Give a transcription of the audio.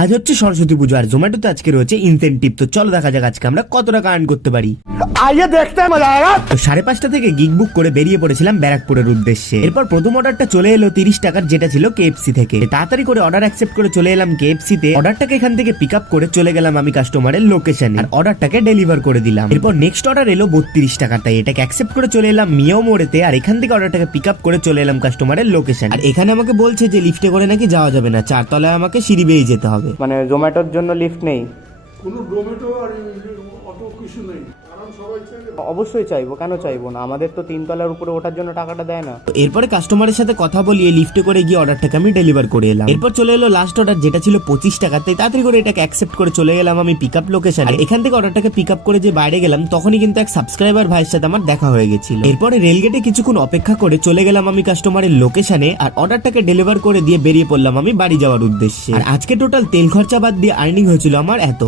আজ হচ্ছে সরস্বতী পুজো আর জোম্যাটোতে আজকে রয়েছে ইনসেনটিভ। তো চলো দেখা যাক আজকে আমরা কত টাকা আর্ন করতে পারি। आइए देखते हैं मजा आएगा। তো 5:30 থেকে গিগ বুক করে বেরিয়ে পড়েছিলাম ব্যারাকপুরের উদ্দেশ্যে। এরপর প্রথম অর্ডারটা চলে এলো 30 টাকার, যেটা ছিল কেএফসি থেকে। তাড়াতাড়ি করে অর্ডার অ্যাকসেপ্ট করে চলে এলাম কেএফসি তে। অর্ডারটাকে এখান থেকে পিক আপ করে চলে গেলাম আমি কাস্টমারের লোকেশনে আর অর্ডারটাকে ডেলিভার করে দিলাম। এরপর নেক্সট অর্ডার এলো 32 টাকা, তাই এটাকে অ্যাকসেপ্ট করে চলে এলাম মিয়াও মোড়েতে আর এখান থেকে অর্ডারটাকে পিক আপ করে চলে এলাম কাস্টমারের লোকেশন। আর এখানে আমাকে বলছে যে লিফটে করে নাকি যাওয়া যাবে না, 4 তলায় আমাকে সিঁড়ি বেয়ে যেতে হবে। মানে জোম্যাটোর জন্য লিফট নেই? কোনো জোম্যাটো আর অটো কিছু নেই, কারণ সবাই চাইলে অবশ্যই চাইবো, কেন চাইবো না? আমাদের তো 3 তলার উপরে ওঠার জন্য টাকাটা দেয় না। তো এরপরে কাস্টমারের সাথে কথা বলিয়ে লিফটে করে গিয়ে অর্ডারটাকে আমি ডেলিভার করে এলাম। এরপর চলে এলো লাস্ট অর্ডার, যেটা ছিল 25 টাকা, তাই তাড়াতাড়ি করে এটাকে অ্যাকসেপ্ট করে চলে গেলাম আমি পিক আপ লোকেশনে। আর এখান থেকে অর্ডারটাকে পিক আপ করে যে বাইরে গেলাম তখনই কিন্তু এক সাবস্ক্রাইবার ভাইয়ের সাথে আমার দেখা হয়ে গেছিল। এরপরে রেলগেটে কিছুক্ষণ অপেক্ষা করে চলে গেলাম আমি কাস্টমারের লোকেশনে আর অর্ডারটাকে ডেলিভার করে দিয়ে বেরিয়ে পড়লাম আমি বাড়ি যাওয়ার উদ্দেশ্যে। আর আজকে টোটাল তেল খরচা বাদ দিয়ে আর্নিং হয়েছিল আমার এত।